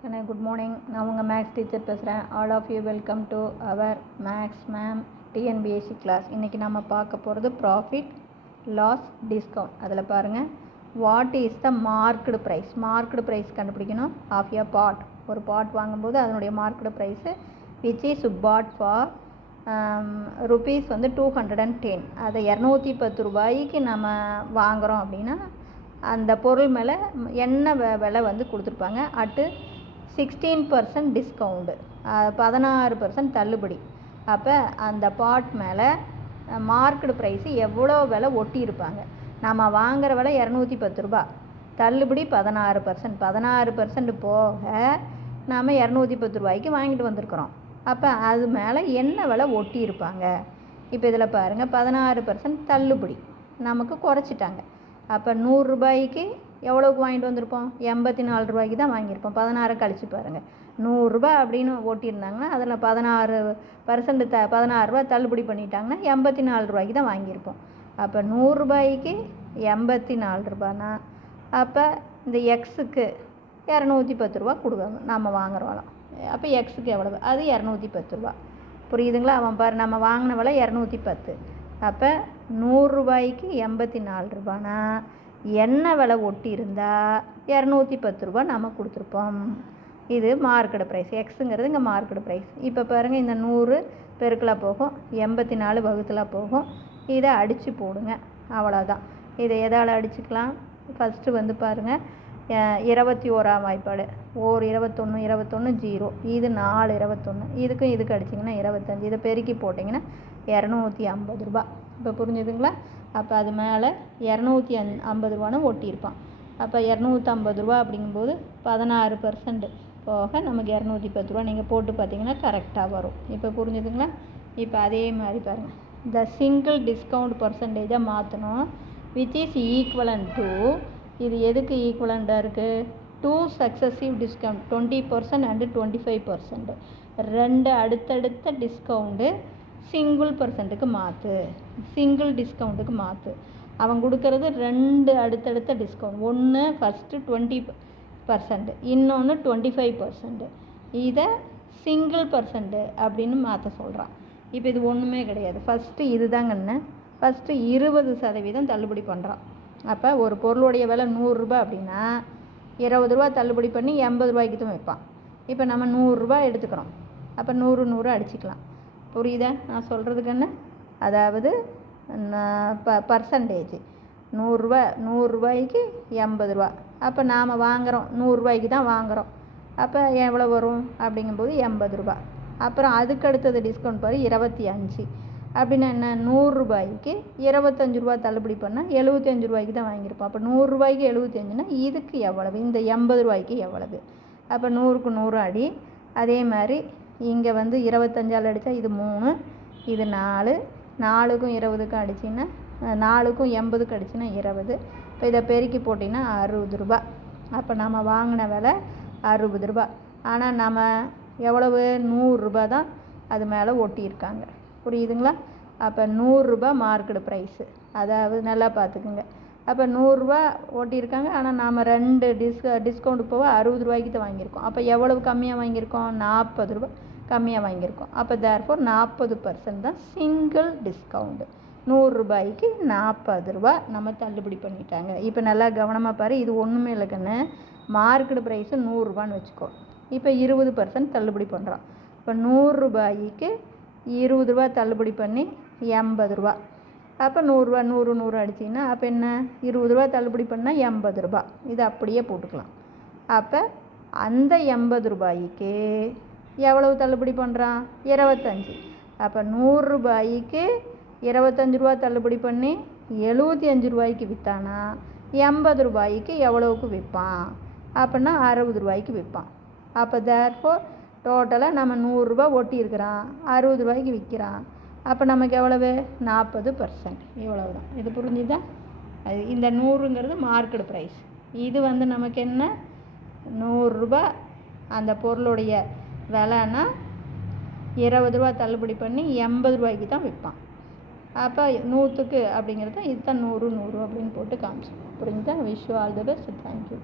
Good morning. நான் உங்கள் maths teacher பேசுகிறேன். All of you welcome to our maths ma'am TNPSC class. இன்றைக்கி நம்ம பார்க்க போகிறது ப்ராஃபிட் லாஸ் டிஸ்கவுண்ட். அதில் பாருங்கள், what is the marked price. Marked price கண்டுபிடிக்கணும். ஆஃப் எ பாட், ஒரு பாட் வாங்கும்போது அதனுடைய marked price which is pot for rupees வந்து 210. அதை 210 ரூபாய்க்கு நம்ம வாங்குகிறோம் அப்படின்னா அந்த பொருள் மேலே என்ன விலை வந்து கொடுத்துருப்பாங்க. அட்டு 16% டிஸ்கவுண்டு, 16% தள்ளுபடி. அப்போ அந்த பாட் மேலே மார்க்கெட் ப்ரைஸு எவ்வளோ விலை ஒட்டியிருப்பாங்க. நம்ம வாங்குகிற விலை 210 ரூபா, தள்ளுபடி 16%. 16% போக நாம் 210 ரூபாய்க்கு வாங்கிட்டு வந்திருக்கிறோம். அப்போ அது மேலே என்ன விலை ஒட்டியிருப்பாங்க. இப்போ இதில் பாருங்கள், 16% தள்ளுபடி நமக்கு குறைச்சிட்டாங்க. அப்போ 100 ரூபாய்க்கு எவ்வளோக்கு வாங்கிட்டு வந்திருப்போம்? 84 ரூபாய்க்கு தான் வாங்கியிருப்போம். 16 கழிச்சு பாருங்கள். 100 ரூபா அப்படின்னு ஓட்டியிருந்தாங்கன்னா அதில் 16% 16 ரூபா தள்ளுபடி பண்ணிட்டாங்கன்னா 84 ரூபாய்க்கு தான் வாங்கியிருப்போம். அப்போ 100 ரூபாய்க்கு 84 ரூபானா அப்போ இந்த எக்ஸுக்கு 210 ரூபா கொடுக்காங்க நம்ம வாங்குகிறோம். அப்போ எக்ஸுக்கு எவ்வளவு? அது 210 ரூபா. புரியுதுங்களா? அவன் பாரு, நம்ம வாங்கின விலை 210. அப்போ 100 ரூபாய்க்கு 84 ரூபானா என்ன விலை ஒட்டி இருந்தால் 210 ரூபா நம்ம கொடுத்துருப்போம். இது மார்க்கெட் ப்ரைஸ். எக்ஸுங்கிறது இங்கே மார்க்கெட் ப்ரைஸ். இப்போ பாருங்கள், இந்த 100 பெருக்கலாக போகும், 84 வகுத்தலாக போகும். இதை அடித்து போடுங்க, அவ்வளோதான். இதை எதால் அடிச்சுக்கலாம்? ஃபஸ்ட்டு வந்து பாருங்கள், 21ஆம் வாய்ப்பாடு. 21 21 0. இது 4 21. இதுக்கும் இதுக்கு அடிச்சிங்கன்னா 25. இதை பெருக்கி போட்டிங்கன்னா 250 ரூபா. இப்போ புரிஞ்சுதுங்களா? அப்போ அது மேலே 250 ரூபான்னு ஒட்டியிருப்பான். அப்போ 250 ரூபா அப்படிங்கும்போது 16% போக நமக்கு 210 ரூபா. நீங்கள் போட்டு பார்த்தீங்கன்னா கரெக்டாக வரும். இப்போ புரிஞ்சுதுங்களா? இப்போ அதே மாதிரி பாருங்கள், இந்த சிங்கிள் டிஸ்கவுண்ட் பர்சன்டேஜாக மாற்றணும். விச் இஸ் ஈக்குவலன்ட் டு, இது எதுக்கு ஈக்குவலண்ட்டாக இருக்குது? 2 சக்ஸஸிவ் டிஸ்கவுண்ட் 20% அண்டு 25%. 2 அடுத்தடுத்த டிஸ்கவுண்ட்டு சிங்கிள் பர்சன்ட்டுக்கு மாற்று, சிங்கிள் டிஸ்கவுண்ட்டுக்கு மாற்று. அவன் கொடுக்கறது 2 அடுத்தடுத்த டிஸ்கவுண்ட். ஒன்று ஃபஸ்ட்டு 20%, இன்னொன்று 25%. இதை சிங்கிள் பர்சன்ட்டு அப்படின்னு மாற்ற சொல்கிறான். இப்போ இது ஒன்றுமே கிடையாது. ஃபஸ்ட்டு இது தாங்கன்னு, ஃபஸ்ட்டு 20% தள்ளுபடி பண்ணுறான். அப்போ ஒரு பொருளுடைய விலை 100 ரூபா அப்படின்னா 20 ரூபா தள்ளுபடி பண்ணி 80 ரூபாய்க்கு தான் வைப்பான். இப்போ நம்ம 100 ரூபா எடுத்துக்கிறோம். அப்போ 100 100 அடிச்சுக்கலாம். புரியுதா நான் சொல்கிறதுக்குன்னு? அதாவது பர்சன்டேஜ் 100 ரூபாய்க்கு 80 ரூபா. அப்போ நாம் வாங்குகிறோம் 100 ரூபாய்க்கு தான் வாங்குகிறோம். அப்போ எவ்வளோ வரும் அப்படிங்கும்போது 80 ரூபா. அப்புறம் அதுக்கு அடுத்தது டிஸ்கவுண்ட் பாரு 25. அப்படின்னா என்ன? 100 ரூபாய்க்கு 25 ரூபா தள்ளுபடி பண்ணால் 75 ரூபாய்க்கு தான் வாங்கியிருப்போம். அப்போ 100 ரூபாய்க்கு 75னா இதுக்கு எவ்வளவு? இந்த 80 ரூபாய்க்கு எவ்வளவு? அப்போ 100க்கு 100 அடி. அதே மாதிரி இங்கே வந்து 25ஆல் அடித்தா இது 3, இது 4. 4க்கும் 20க்கும் அடிச்சின்னா 4க்கும் 80க்கு அடிச்சின்னா 20. இப்போ இதை பெருக்கி போட்டிங்கன்னா 60 ரூபா. அப்போ நம்ம வாங்கின விலை 60 ரூபா. ஆனால் நம்ம எவ்வளவு? 100 ரூபா தான் அது மேலே ஒட்டியிருக்காங்க. புரியுதுங்களா? அப்போ 100 ரூபா மார்க்கெட் ப்ரைஸு. அதாவது நல்லா பார்த்துக்குங்க. அப்போ 100 ரூபா ஓட்டியிருக்காங்க. ஆனால் நாம் 2 டிஸ்கவுண்ட் போக 60 ரூபாய்க்கு தான் வாங்கியிருக்கோம். அப்போ எவ்வளவு கம்மியாக வாங்கியிருக்கோம்? 40 ரூபா கம்மியாக வாங்கியிருக்கோம். அப்போ தேர்ஃபோர் 40% தான் சிங்கிள் டிஸ்கவுண்டு. 100 ரூபாய்க்கு 40 ரூபா நம்ம தள்ளுபடி பண்ணிட்டாங்க. இப்போ நல்லா கவனமாக பாரு, இது ஒன்றுமே இல்லைக்குன்னு மார்க்கெட் ப்ரைஸு 100 ரூபான்னு வச்சுக்கோ. இப்போ 20% தள்ளுபடி பண்ணுறான். இப்போ 100 ரூபாய்க்கு 20 ரூபா தள்ளுபடி பண்ணி 80 ரூபா. அப்போ 100 ரூபா 100 100 அடிச்சிங்கன்னா அப்போ என்ன? 20 ரூபா தள்ளுபடி பண்ணால் 80 ரூபா. இது அப்படியே போட்டுக்கலாம். அப்போ அந்த 80 ரூபாய்க்கு எவ்வளவு தள்ளுபடி பண்ணுறான்? 25. அப்போ 100 ரூபாய்க்கு 25 ரூபா தள்ளுபடி பண்ணி 75 ரூபாய்க்கு விற்றானா 80 ரூபாய்க்கு எவ்வளவுக்கு விற்பான்? அப்படின்னா 60 ரூபாய்க்கு விற்பான். அப்போ தேர்ஃபோர் டோட்டலாக நம்ம 100 ரூபா ஒட்டியிருக்கிறான், 60 ரூபாய்க்கு விற்கிறான். அப்போ நமக்கு எவ்வளவு? 40%. இவ்வளவு தான். இது புரிஞ்சுதா? அது இந்த 100ங்கிறது மார்க்கெட் ப்ரைஸ். இது வந்து நமக்கு என்ன? 100 ரூபா அந்த பொருளுடைய விலைன்னா 20 ரூபா தள்ளுபடி பண்ணி 80 ரூபாய்க்கு தான் விற்பான். அப்போ 100க்கு அப்படிங்கிறது இதுதான் 100 100 அப்படின்னு போட்டு காமிச்சோம். புரிஞ்சுதா? Wish you all the best. Thank you.